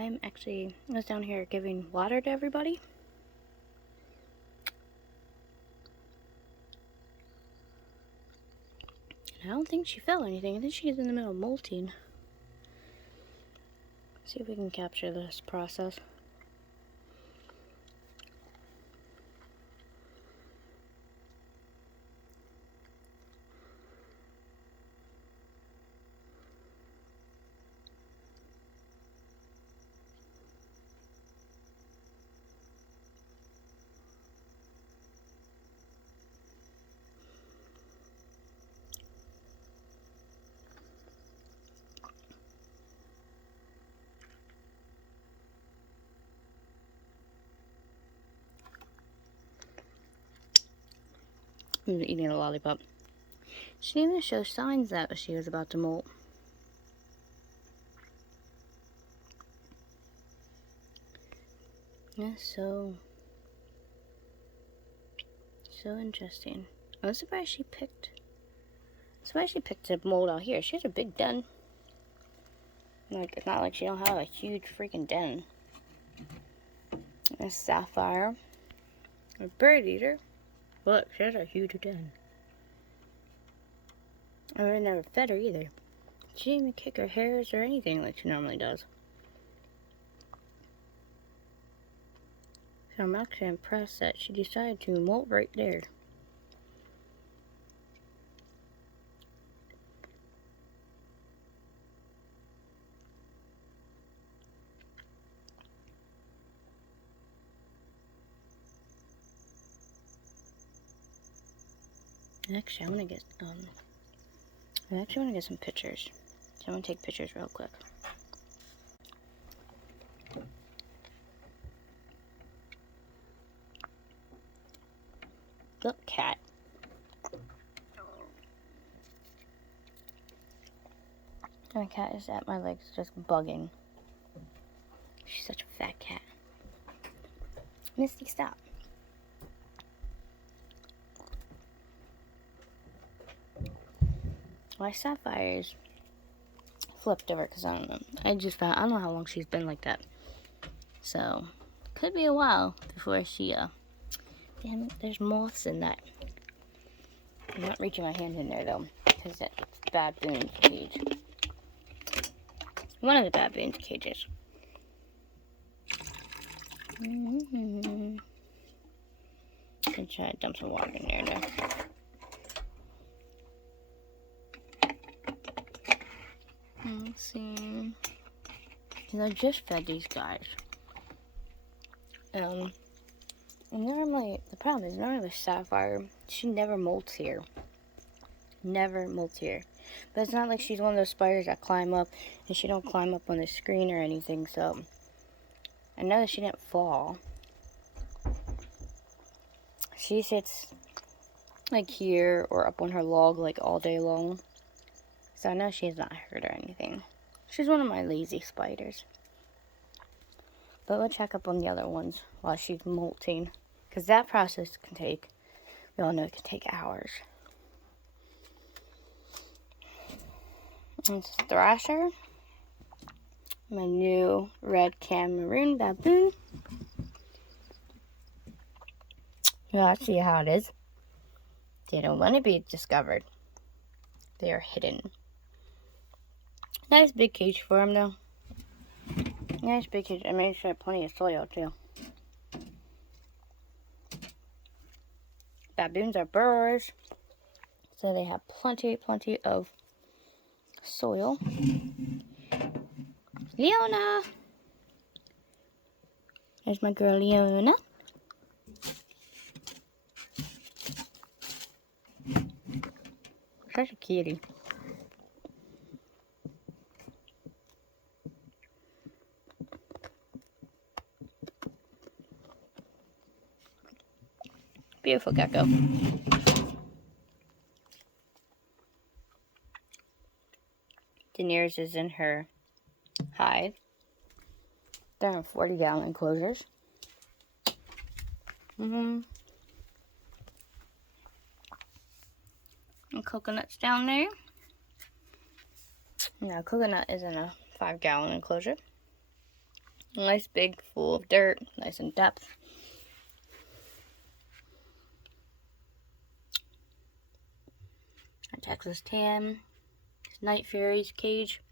I was down here giving water to everybody. And I don't think she fell anything. I think she's in the middle of molting. See if we can capture this process. I'm eating a lollipop. She didn't even show signs that she was about to molt. Yeah, so interesting. I'm surprised she picked a mold out here. She has a big den. Like, it's not like she don't have a huge freaking den. A sapphire. A bird eater. Look, she has a huge den. I never fed her either. She didn't even kick her hairs or anything like she normally does. So I'm actually impressed that she decided to molt right there. Actually, I want to get some pictures. So I'm gonna take pictures real quick. Look, cat. My cat is at my legs just bugging. She's such a fat cat. Misty, stop. My sapphires flipped over because I don't know. I don't know how long she's been like that. So, could be a while before she, damn it, there's moths in that. I'm not reaching my hand in there though, because that's baboon's cage. One of the baboon's cages. I'm gonna try to dump some water in there now. Let's see. Because I just fed these guys. And normally, the problem is, normally with Sapphire, she never molts here. Never molts here. But it's not like she's one of those spiders that climb up, and she don't climb up on the screen or anything, so I know that she didn't fall. She sits like here or up on her log like all day long. So I know she's not hurt or anything. She's one of my lazy spiders. But we'll check up on the other ones while she's molting. Because that process can take, we all know it can take hours. It's Thrasher. My new red Cameroon baboon. Yeah, see how it is. They don't want to be discovered. They are hidden. Nice big cage for him though. Nice big cage. I made sure I had plenty of soil too. Baboons are burrowers, so they have plenty of soil. Leona! There's my girl Leona. Such a kitty. Beautiful gecko. Daenerys is in her hive. They're in 40-gallon enclosures. And Coconut's down there. Now, Coconut is in a 5-gallon enclosure. Nice big, full of dirt, nice in depth. A Texas Tam, Night Fairies cage,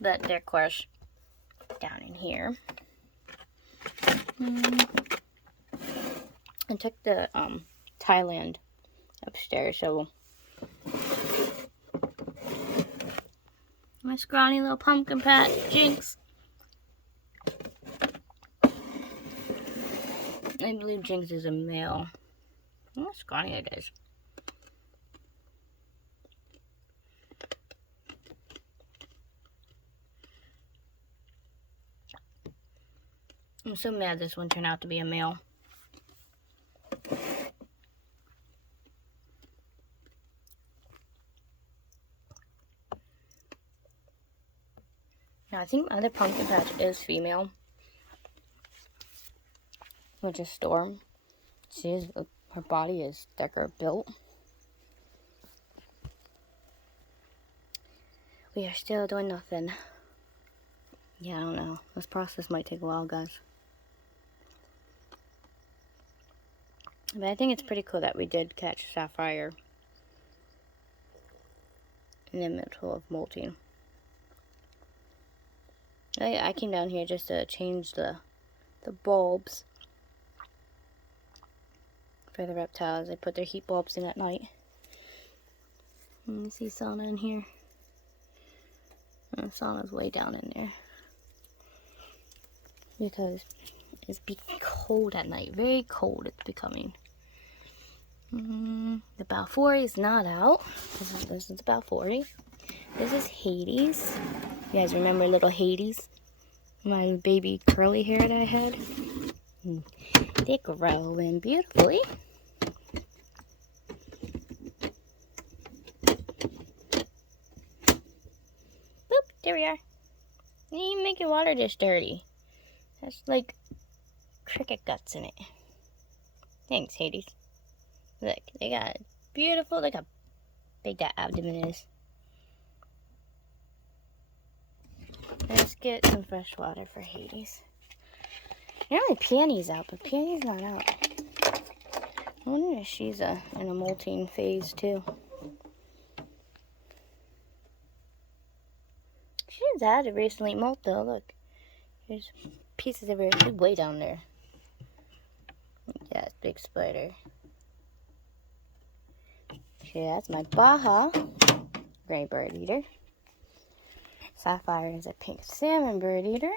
but they're of course down in here. I took the Thailand upstairs, so my scrawny little pumpkin patch, Jinx. I believe Jinx is a male. Look how scrawny it is. I'm so mad this one turned out to be a male. Now, I think my other pumpkin patch is female, which is Storm. Her body is thicker built. We are still doing nothing. Yeah, I don't know. This process might take a while, guys. But I think it's pretty cool that we did catch Sapphire in the middle of molting. I came down here just to change the bulbs for the reptiles. They put their heat bulbs in at night. You can see Sana in here. And Sana's way down in there. Because it's cold at night. Very cold it's becoming. The Balfour is not out. This is Balfour. This is Hades. You guys remember little Hades? My baby curly hair that I had? They're growing beautifully. Boop, there we are. You make your water dish dirty. That's like cricket guts in it. Thanks, Hades. Look, they got beautiful, look how big that abdomen is. Let's get some fresh water for Hades. Normally Peony's out, but Peony's not out. I wonder if she's in a molting phase too. She has had a recently molt though, look. There's pieces of her, she's way down there. Yeah, it's big spider. Yeah, that's my Baja gray bird eater. Sapphire is a pink salmon bird eater.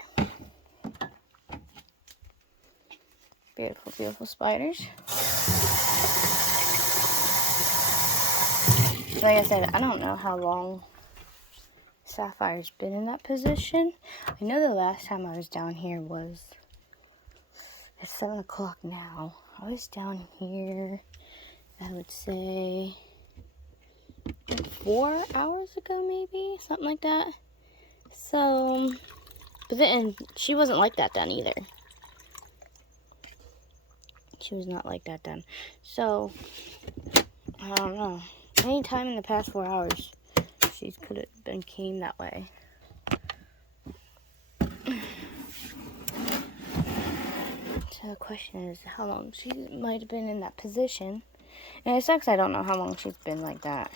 Beautiful, beautiful spiders. Like I said, I don't know how long Sapphire's been in that position. I know the last time I was down here was, it's 7 o'clock now. I was down here, I would say, 4 hours ago maybe, something like that. So, but then she wasn't like that then either. She was not like that then. So, I don't know. Any time in the past 4 hours, she could have came that way. So the question is how long she might have been in that position. And it sucks I don't know how long she's been like that.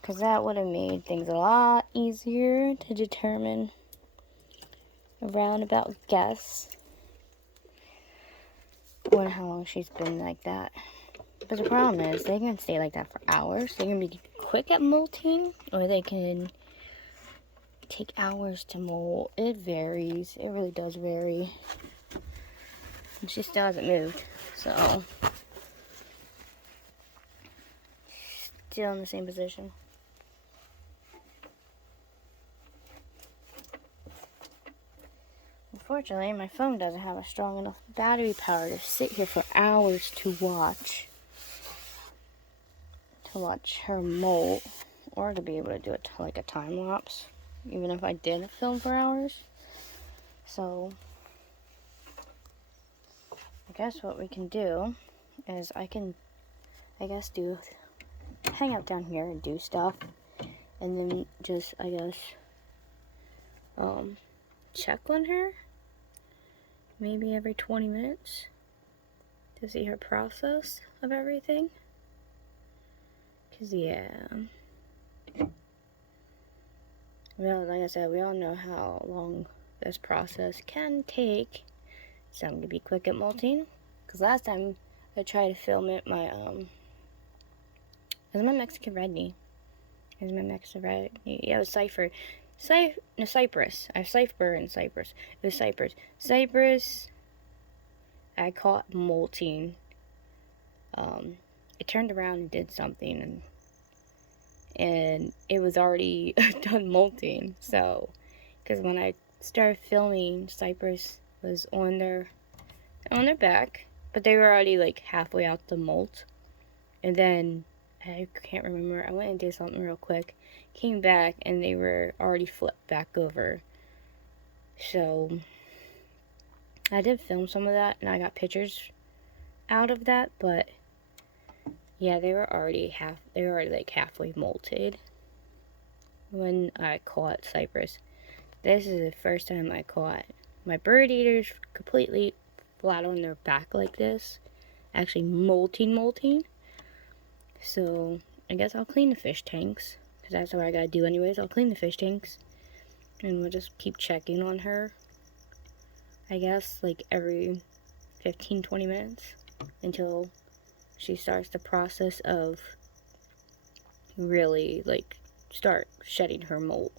Because that would have made things a lot easier to determine a roundabout guess on how long she's been like that. But the problem is they can stay like that for hours. They can be quick at molting, or they can take hours to molt. It varies. It really does vary. And she still hasn't moved, so still in the same position. Unfortunately, my phone doesn't have a strong enough battery power to sit here for hours to watch her molt, or to be able to do it like a time lapse, even if I did film for hours. So I guess what we can do is I guess hang out down here and do stuff, and then just check on her maybe every 20 minutes to see her process of everything. Cause yeah, well, like I said, we all know how long this process can take. So I'm gonna be quick at molting. Cause last time I tried to film it, it was my Mexican red knee. Yeah, it was Cypress. I have Cypher and Cypress. It was Cypress. Cypress, I caught molting. It turned around and did something, and it was already done molting. So, because when I started filming, Cypress was on their back, but they were already like halfway out the molt. And then I can't remember. I went and did something real quick, came back, and they were already flipped back over. So I did film some of that, and I got pictures out of that. But yeah, they were already like halfway molted when I caught Cypress. This is the first time I caught my bird eaters completely flat on their back like this, actually molting. So I guess I'll clean the fish tanks, because that's what I gotta do anyways. I'll clean the fish tanks, and we'll just keep checking on her, I guess, like every 15-20 minutes until she starts the process of really like start shedding her molt.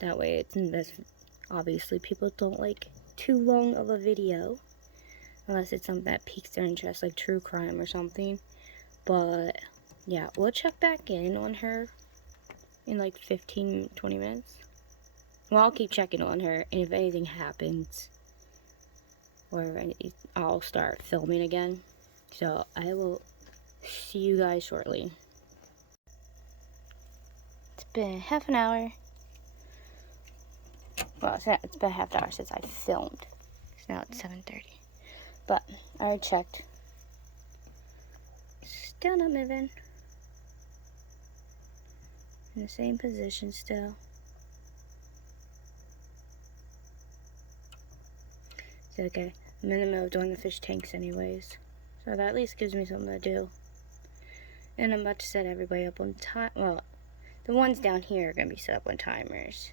That way that's obviously people don't like too long of a video unless it's something that piques their interest, like true crime or something. But yeah, we'll check back in on her in like 15-20 minutes. Well, I'll keep checking on her, and if anything happens, or I'll start filming again. So I will see you guys shortly. It's been half an hour. Well, it's been half an hour since I filmed. So now it's 7:30. But I already checked. Still not moving. In the same position still. It's okay. I'm in the middle of doing the fish tanks anyways. So that at least gives me something to do. And I'm about to set everybody up on time. Well, the ones down here are going to be set up on timers.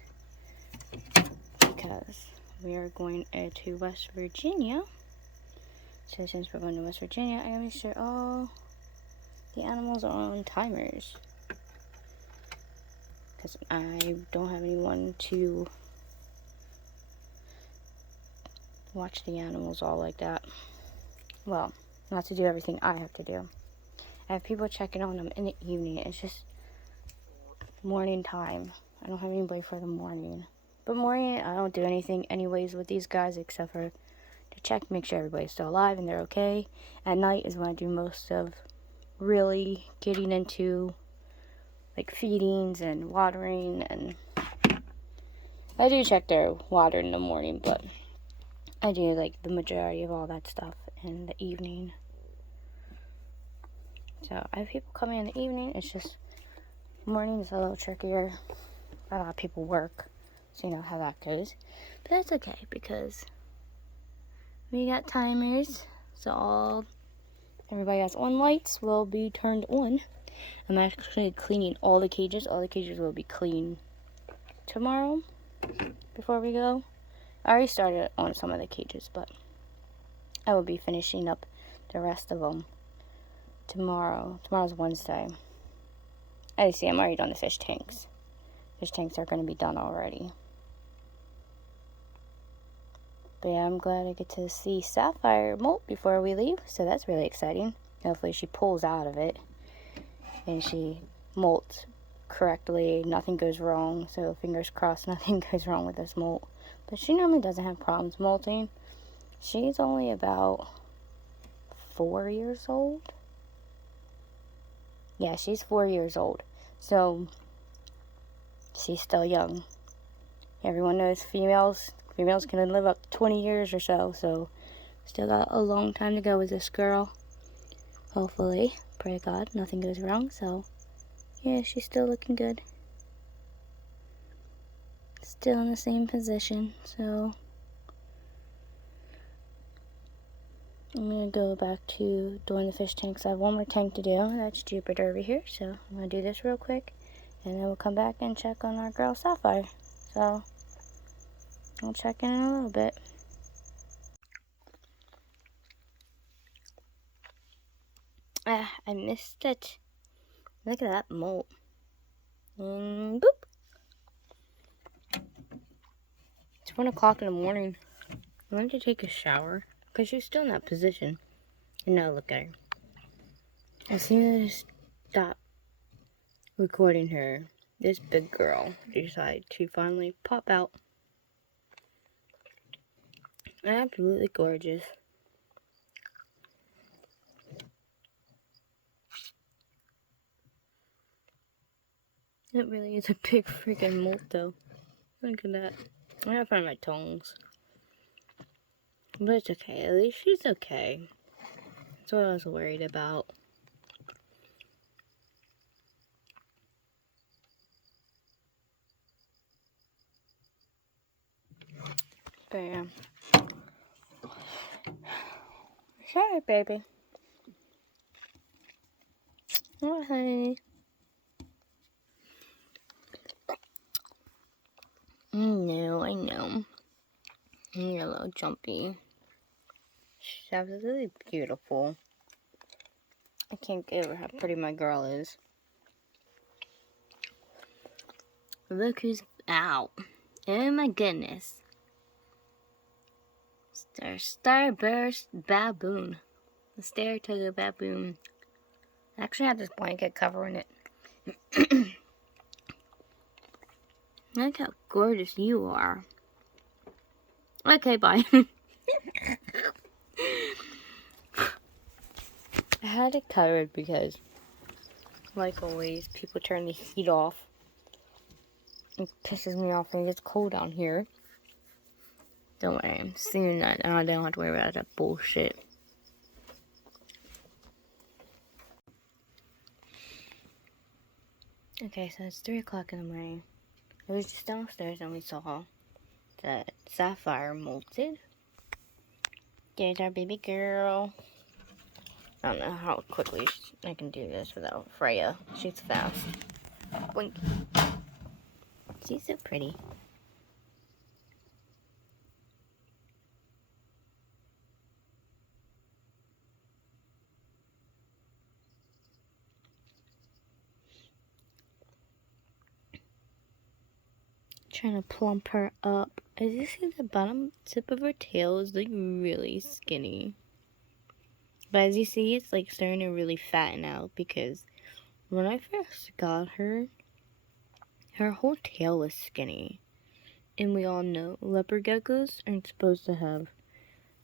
Because we are going to West Virginia. So since we're going to West Virginia, I gotta make sure all the animals are on timers. Because I don't have anyone to watch the animals all like that. Well, not to do everything I have to do. I have people checking on them in the evening. It's just morning time. I don't have anybody for the morning. But morning, I don't do anything anyways with these guys except for to check, make sure everybody's still alive and they're okay. At night is when I do most of really getting into like feedings and watering, and I do check their water in the morning, but I do like the majority of all that stuff in the evening. So I have people coming in the evening. It's just morning is a little trickier. A lot of people work, so you know how that goes. But that's okay because we got timers, so everybody that's on lights will be turned on. I'm actually cleaning all the cages. All the cages will be clean tomorrow before we go. I already started on some of the cages, but I will be finishing up the rest of them tomorrow. Tomorrow's Wednesday. As you see, I'm already done the fish tanks. Fish tanks are going to be done already. But yeah, I'm glad I get to see Sapphire molt before we leave, so that's really exciting. Hopefully she pulls out of it and she molts correctly, nothing goes wrong, so fingers crossed nothing goes wrong with this molt. But she normally doesn't have problems molting. She's only about 4 years old. Yeah, she's 4 years old, so she's still young. Everyone knows females can live up to 20 years or so, so still got a long time to go with this girl. Hopefully, pray to God, nothing goes wrong, so yeah, she's still looking good. Still in the same position, so I'm going to go back to doing the fish tanks. I have one more tank to do. That's Jupiter over here, so I'm going to do this real quick, and then we'll come back and check on our girl Sapphire. So I'll check in a little bit. I missed it. Look at that molt. And boop. It's 1 o'clock in the morning. I wanted to take a shower because she's still in that position. And now look at her. As soon as I stop recording her, this big girl decided to finally pop out. Absolutely gorgeous. It really is a big freaking molt though. Look at that. I gotta find my tongs. But it's okay. At least she's okay. That's what I was worried about. But yeah. Sorry, baby. Oh, honey. I know. You're a little jumpy. She's absolutely beautiful. I can't get over how pretty my girl is. Look who's out. Oh my goodness. Starburst baboon. The Saratoga baboon. I actually have this blanket covering it. Look how gorgeous you are. Okay, bye. I had it covered because, like always, people turn the heat off. It pisses me off when it gets cold down here. Don't worry, soon I don't have to worry about that bullshit. Okay, so it's 3 o'clock in the morning. I was just downstairs and we saw that Sapphire molted. There's our baby girl. I don't know how quickly I can do this without Freya. She's fast. Blink. She's so pretty. Trying to plump her up. As you see, the bottom tip of her tail is like really skinny. But as you see, it's like starting to really fatten out because when I first got her, her whole tail was skinny. And we all know leopard geckos aren't supposed to have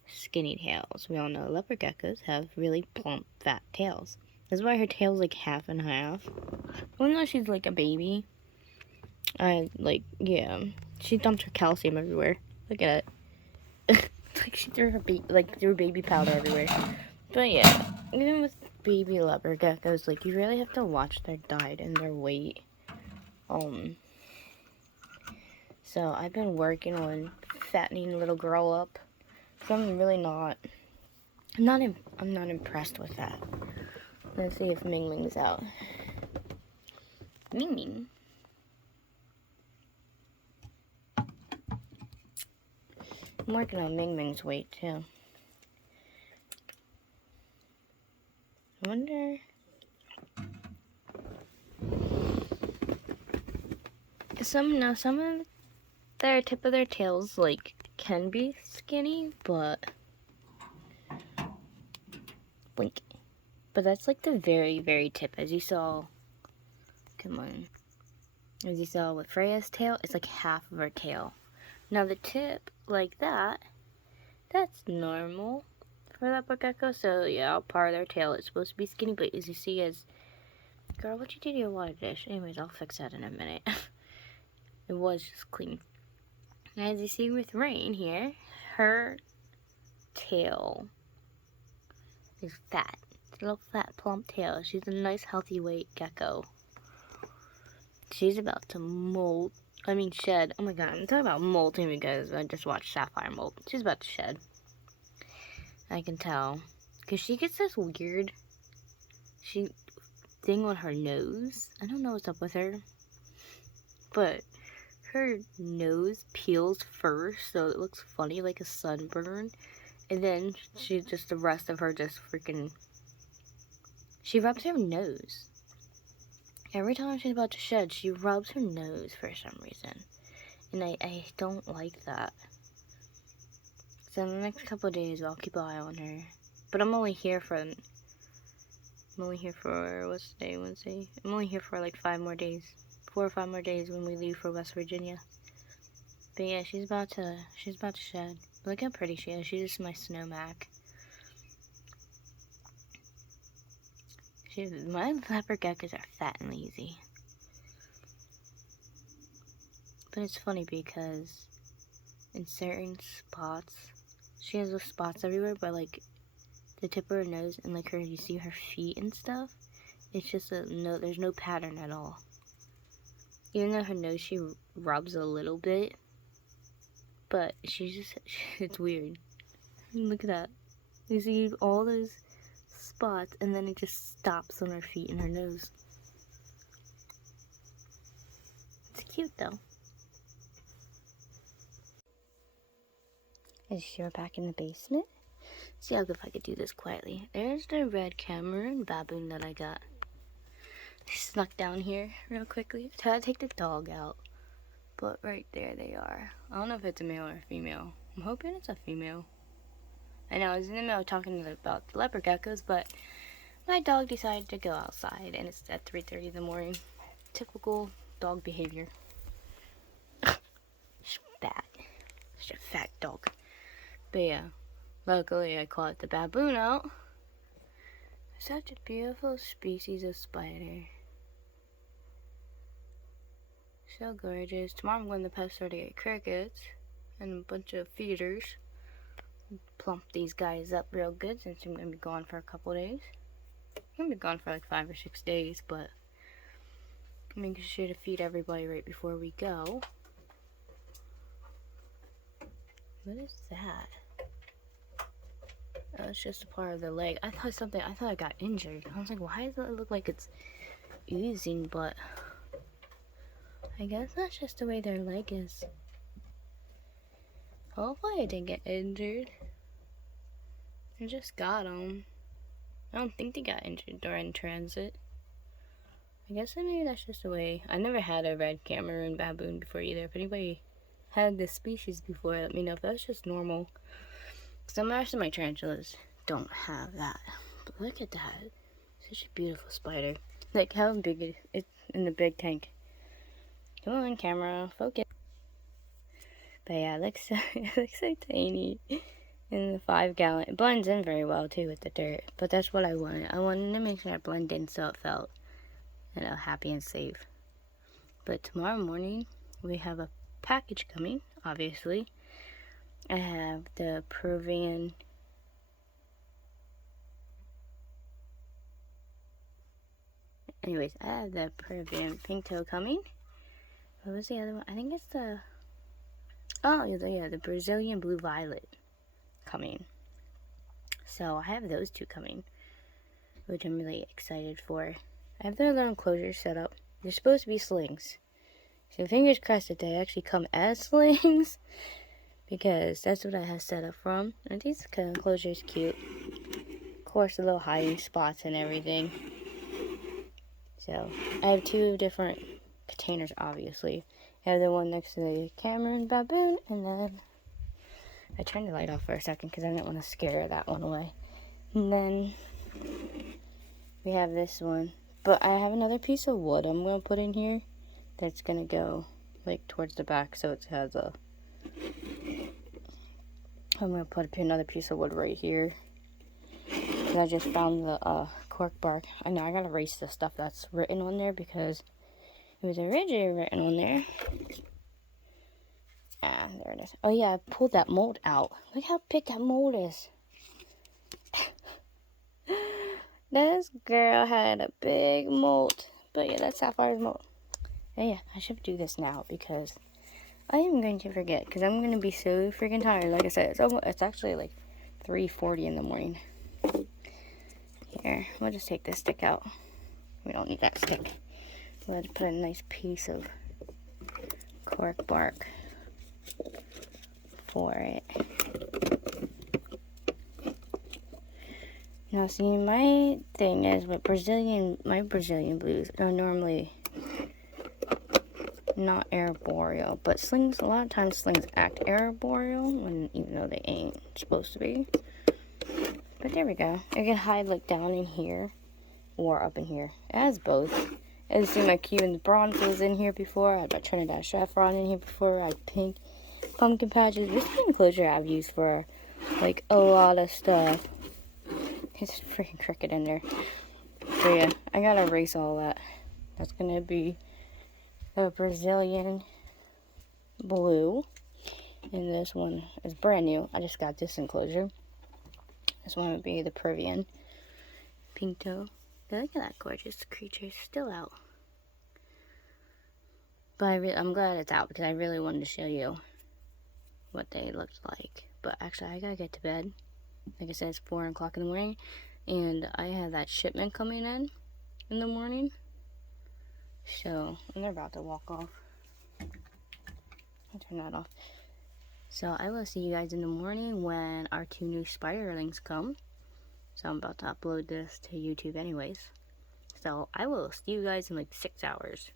skinny tails. We all know leopard geckos have really plump, fat tails. That's why her tail's like half and half. Even though she's like a baby, she dumped her calcium everywhere. Look at it. It's like she threw her baby powder everywhere. But yeah, even with baby leopard geckos, like you really have to watch their diet and their weight. So I've been working on fattening little girl up. So I'm really not. I'm not impressed with that. Let's see if Ming Ming's out. Ming Ming. I'm working on Ming Ming's weight too. I wonder. Some of their tip of their tails like can be skinny, but blink. But that's like the very, very tip, as you saw. Come on. As you saw with Freya's tail, it's like half of her tail. Now the tip, like that, that's normal for leopard gecko. So yeah, part of their tail is supposed to be skinny, but as you see, girl, what'd you do to your water dish? Anyways, I'll fix that in a minute. It was just clean. As you see with Rain here, her tail is fat. It's a little fat, plump tail. She's a nice, healthy weight gecko. She's about to molt. Shed. Oh my god, I'm talking about molting because I just watched Sapphire molt. She's about to shed. I can tell. Because she gets this weird thing on her nose. I don't know what's up with her. But her nose peels first, so it looks funny, like a sunburn. And then the rest of her just freaking, she rubs her nose. Every time she's about to shed, she rubs her nose for some reason. And I don't like that. So in the next couple of days, I'll keep an eye on her. But I'm only here for, what's the day, Wednesday? I'm only here for like 5 more days. 4 or 5 more days when we leave for West Virginia. But yeah, she's about to shed. Look how pretty she is. She's just my snow mac. My leopard geckos are fat and lazy. But it's funny because in certain spots, she has those spots everywhere, but like the tip of her nose and like you see her feet and stuff. It's just there's no pattern at all. Even though her nose, she rubs a little bit, but it's weird. Look at that. You see all those spots, and then it just stops on her feet and her nose. It's cute though. We're back in the basement. See if I could do this quietly. There's the red Cameroon baboon that I got. I snuck down here real quickly. I tried to take the dog out, but right there they are. I don't know if it's a male or a female. I'm hoping it's a female. I know I was in the middle talking about the leopard geckos, but my dog decided to go outside, and it's at 3:30 in the morning. Typical dog behavior. She's fat. She's a fat dog. But yeah, luckily I caught the baboon out. Such a beautiful species of spider. So gorgeous. Tomorrow I'm going to the pet store to get crickets and a bunch of feeders. Plump these guys up real good since I'm going to be gone for a couple days. I'm going to be gone for like 5 or 6 days, but I'm making sure to feed everybody right before we go. What is that? Oh, it's just a part of the leg. I thought I got injured. I was like, why does it look like it's oozing? But I guess that's just the way their leg is. Hopefully I didn't get injured. I just got them. I don't think they got injured during transit. I guess maybe that's just the way. I never had a red Cameroon baboon before either. If anybody had this species before, let me know if that's just normal. Some of my tarantulas don't have that. But look at that. Such a beautiful spider. Like how big it is in the big tank. Come on, camera, focus. But yeah, it looks so tiny. In the 5-gallon. It blends in very well too with the dirt. But that's what I wanted. I wanted to make sure it blended in so it felt, happy and safe. But tomorrow morning we have a package coming, obviously. I have the Peruvian pink toe coming. What was the other one? I think it's the Brazilian blue violet coming. So I have those 2 coming, which I'm really excited for. I have their little enclosures set up. They're supposed to be slings. So fingers crossed that they actually come as slings, because that's what I have set up from. And these enclosures cute. Of course, the little hiding spots and everything. So I have 2 different containers, obviously. I have the one next to the Cameroon baboon, and then I turned the light off for a second because I didn't want to scare that one away. And then we have this one. But I have another piece of wood I'm going to put in here that's going to go like towards the back, so it has a... I'm going to put another piece of wood right here. And I just found the cork bark. I know I got to erase the stuff that's written on there because it was originally written on there. Ah, there it is. Oh yeah, I pulled that mold out. Look how big that mold is. This girl had a big mold. But yeah, that's Sapphire's mold. Oh yeah, I should do this now because I am going to forget because I'm going to be so freaking tired. Like I said, it's actually like 3:40 in the morning. Here, we'll just take this stick out. We don't need that stick. Let's put a nice piece of cork bark for it. Now see, my thing is with my Brazilian blues are normally not arboreal, but slings, a lot of times slings act arboreal, when, even though they ain't supposed to be. But there we go. I can hide like down in here or up in here. It has both. As you see, my Cuban bronze was in here before. I had my Trinidad Saffron in here before. I had pink pumpkin patches. This is an enclosure I've used for like a lot of stuff. It's a freaking cricket in there. So yeah, I gotta erase all that. That's gonna be a Brazilian blue. And this one is brand new. I just got this enclosure. This one would be the Peruvian Pinto. Look at that gorgeous creature, still out. But I'm glad it's out because I really wanted to show you what they looked like. But actually, I gotta get to bed. Like I said, it's 4 o'clock in the morning, and I have that shipment coming in the morning. So, and they're about to walk off. I'll turn that off. So I will see you guys in the morning when our 2 new spiderlings come. So I'm about to upload this to YouTube anyways. So I will see you guys in like 6 hours.